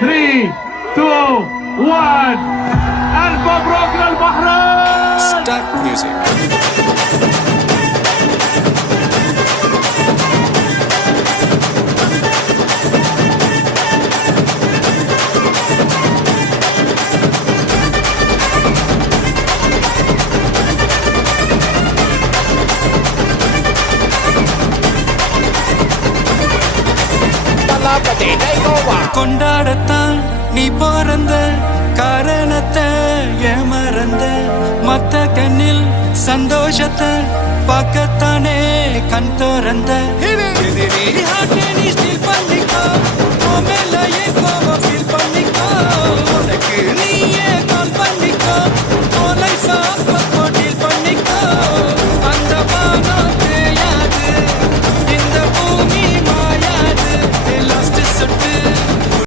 3 2 1 ألف مبروك للبحرين. Start music. கொண்டாடத்தான் நீ பிறந்த காரணத்தை ஏமறந்த மத்த கண்ணில் சந்தோஷத்தை பார்க்கத்தானே கண் திறந்த பண்ணிக்கோ